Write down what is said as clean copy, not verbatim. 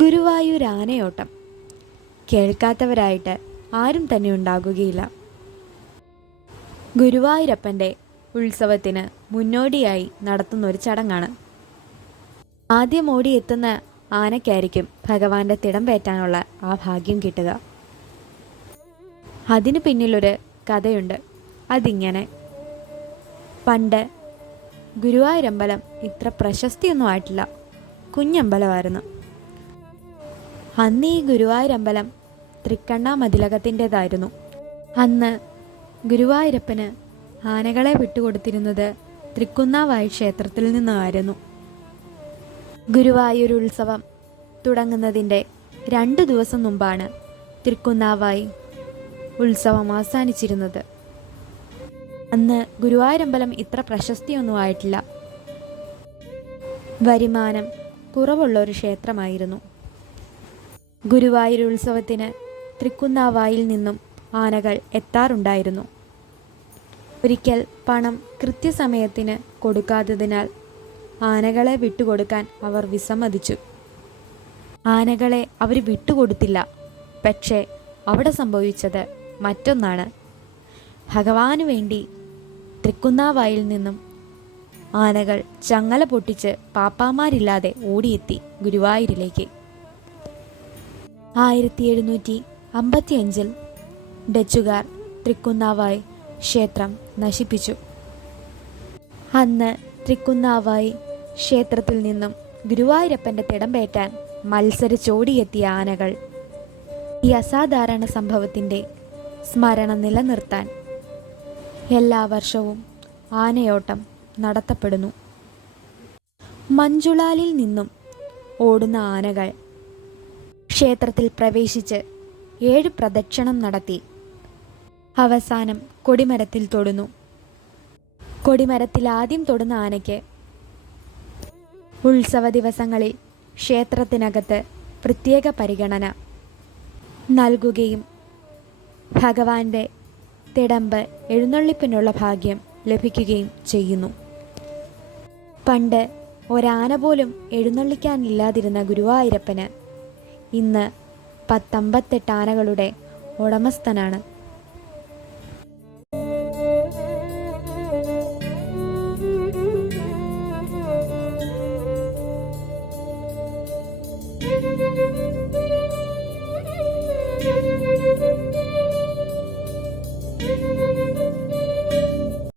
ഗുരുവായൂർ ആനയോട്ടം കേൾക്കാത്തവരായിട്ട് ആരും തന്നെ ഉണ്ടാകുകയില്ല. ഗുരുവായൂരപ്പൻ്റെ ഉത്സവത്തിന് മുന്നോടിയായി നടത്തുന്നൊരു ചടങ്ങാണ്. ആദ്യം ഓടിയെത്തുന്ന ആനയ്ക്കായിരിക്കും ഭഗവാന്റെ തിടമ്പേറ്റാനുള്ള ആ ഭാഗ്യം കിട്ടുക. അതിനു പിന്നിലൊരു കഥയുണ്ട്. അതിങ്ങനെ: പണ്ട് ഗുരുവായൂരമ്പലം ഇത്ര പ്രശസ്തിയൊന്നും ആയിട്ടില്ല, കുഞ്ഞമ്പലമായിരുന്നു. അന്ന് ഈ ഗുരുവായൂരമ്പലം തൃക്കണ്ണാമതിലകത്തിൻ്റെതായിരുന്നു. അന്ന് ഗുരുവായൂരപ്പന് ആനകളെ വിട്ടുകൊടുത്തിരുന്നത് തൃക്കുന്നാവായി ക്ഷേത്രത്തിൽ നിന്നായിരുന്നു. ഗുരുവായൂർ ഉത്സവം തുടങ്ങുന്നതിൻ്റെ 2 ദിവസം മുമ്പാണ് തൃക്കുന്നാവായി ഉത്സവം അവസാനിച്ചിരുന്നത്. അന്ന് ഗുരുവായൂരമ്പലം ഇത്ര പ്രശസ്തിയൊന്നും ആയിട്ടില്ല. വരുമാനം കുറവുള്ളൊരു ക്ഷേത്രമായിരുന്നു. ഗുരുവായൂർ ഉത്സവത്തിന് തൃക്കുന്നാവായിൽ നിന്നും ആനകൾ എത്താറുണ്ടായിരുന്നു. ഒരിക്കൽ പണം കൃത്യസമയത്തിന് കൊടുക്കാത്തതിനാൽ ആനകളെ വിട്ടുകൊടുക്കാൻ അവർ വിസമ്മതിച്ചു. ആനകളെ അവർ വിട്ടുകൊടുത്തില്ല. പക്ഷേ അവിടെ സംഭവിച്ചത് മറ്റൊന്നാണ്. ഭഗവാനു വേണ്ടി തൃക്കുന്നാവായിൽ നിന്നും ആനകൾ ചങ്ങല പൊട്ടിച്ച് പാപ്പാമാരില്ലാതെ ഓടിയെത്തി ഗുരുവായൂരിലേക്ക്. 1755 ഡച്ചുകാർ തൃക്കുന്നാവായി ക്ഷേത്രം നശിപ്പിച്ചു. അന്ന് തൃക്കുന്നാവായി ക്ഷേത്രത്തിൽ നിന്നും ഗുരുവായൂരപ്പൻ്റെ തിടമ്പേറ്റാൻ മത്സരിച്ചോടിയെത്തിയ ആനകൾ ഈ അസാധാരണ സംഭവത്തിൻ്റെ സ്മരണ നിലനിർത്താൻ എല്ലാ വർഷവും ആനയോട്ടം നടത്തപ്പെടുന്നു. മഞ്ജുളാലിൽ നിന്നും ഓടുന്ന ആനകൾ ക്ഷേത്രത്തിൽ പ്രവേശിച്ച് 7 പ്രദക്ഷിണം നടത്തി അവസാനം കൊടിമരത്തിൽ തൊടുന്നു. കൊടിമരത്തിൽ ആദ്യം തൊടുന്ന ആനയ്ക്ക് ഉത്സവ ദിവസങ്ങളിൽ ക്ഷേത്രത്തിനകത്ത് പ്രത്യേക പരിഗണന നൽകുകയും ഭഗവാന്റെ തിടമ്പ് എഴുന്നള്ളിപ്പിനുള്ള ഭാഗ്യം ലഭിക്കുകയും ചെയ്യുന്നു. പണ്ട് ഒരാന പോലും എഴുന്നള്ളിക്കാനില്ലാതിരുന്ന ഗുരുവായൂരപ്പന് ഇന്ന് 1058 ആനകളുടെ ഉടമസ്ഥനാണ്.